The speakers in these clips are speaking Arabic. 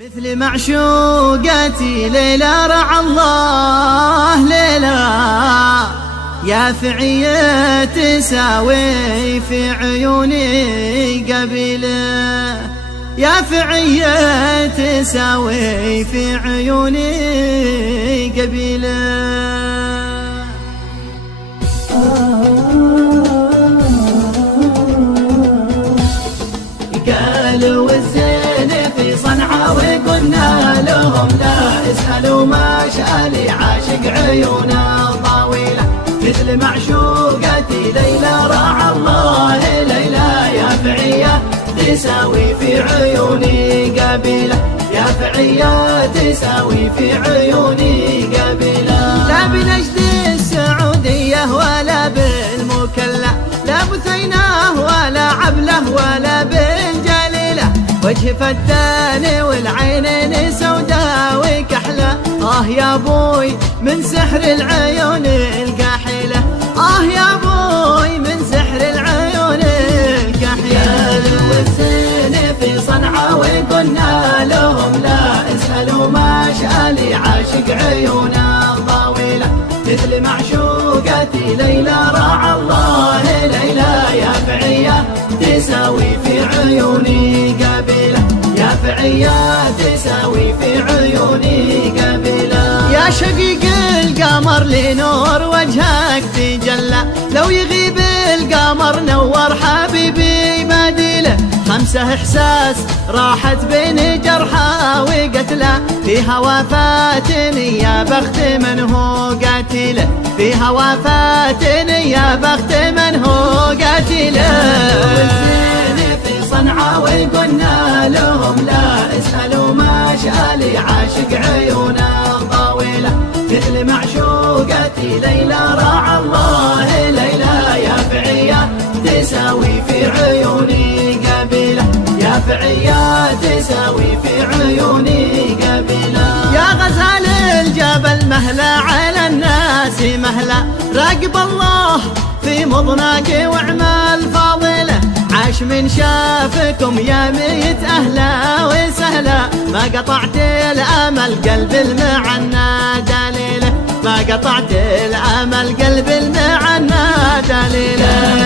مثل معشوقتي ليلى رعى الله ليلى، يا فعية تساوي في عيوني قبيله، يا فعية تساوي في عيوني قبيله. قالوا الزين في صنعاء وقلنا لهم لا اسألوا ما شالي عاشق عيونه طويلة، مثل معشوقتي ليلى رعى الله ليلى، يا فعية تساوي في عيوني قبيلة، يا فعية تساوي في عيوني قبيلة. لا بنجد السعودية ولا بالمكلا، لا بثيناه ولا عبله ولا بالجليلة، وجه فتان والعينين سوداء وكحلة، يا بوي من سحر العيون الكحيلة، يا بوي من سحر العيون الكحيلة. والزين في صنعاء وقلنا لهم لا اسألوا ما شالي عاشق عيونه طويلة، مثل معشوقتي ليلى رعى الله ليلى، يا فعية تساوي في عيوني قبيلة، يا فعية تساوي في عيوني قبيلة. يا شقيق القمر لنور وجهك تجلى، لو يغيب القمر نور حبيبي بديله، خمسة إحساس راحت بين جرحى وقتله، فيها وفاتني يا بخت من هو قاتله، فيها وفاتني يا بخت من هو قاتله. والزين في صنعاء وقلنا لهم لا اسألوا ما شالي عاشق عيونه طويلة، مثل معشوقتي ليلى رعى الله ليلى، يا فعية تساوي في عيوني قبيلة، يا فعية تساوي في عيوني قبيلة. يا غزال الجبل مهلا على الناس مهلا، راقب الله في مضناك واعمال فاضلة، عاش من شافكم يا ميت أهلا وسهلا، ما قطعت الأمل قلب المعنى دليله، ما قطعت الأمل قلب المعنى دليله.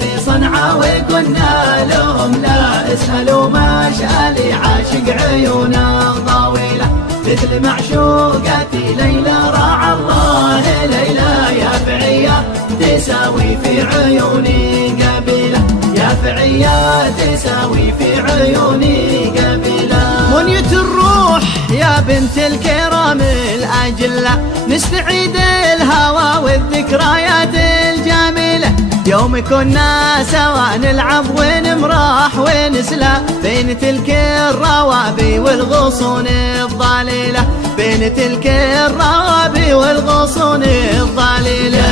في صنعاء وقلنا لهم لا اسألوا ما شالي عاشق عيونه طويلة، مثل معشوقتي ليلى رعى الله ليلى، يا فعية تساوي في عيوني قبيلة، يا فعية تساوي في عيوني قبيلة. منية الروح يا بنت الكرام الأجلة، نستعيد الهوى والذكريات الجميلة، يوم كنا سوا نلعب ونمرح ونسلى، بين تلك الروابي والغصون الضليلة، بين تلك الروابي والغصون الضليلة.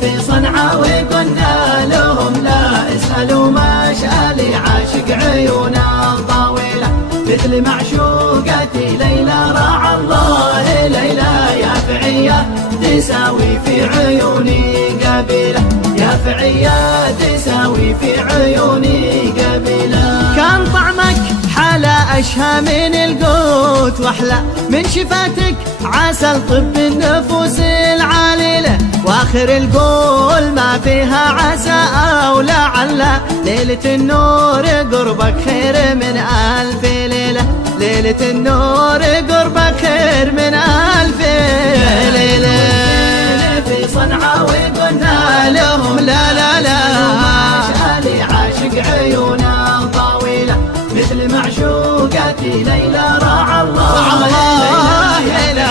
في صنعاء وقلنا لهم لا اسألوا ما شالي عاشق عيونه طويلة، مثل معشوقتي ليلى رعى الله ليلى، يا فعية تساوي في عيوني قبيلة، يا فعية تساوي في عيوني قبيلة. كان طعمك حلا أشهى من القوت واحلى من شفاتك عسل طب النفوس العليلة، واخر القول ما فيها عسى او لعل، ليلة النور قربك خير من ألف ليلة، ليلة النور قربك خير من ألف ليلة. في صنعاء وقلنا لهم لا لا لا شالي عاشق عيونه طويلة، مثل معشوقتي ليلى رعى الله ليلى،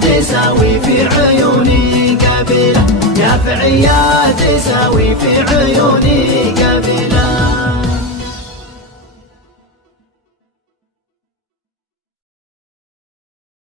تساوي في عيوني قبيلة، يا فعية تساوي في عيوني قبيلة.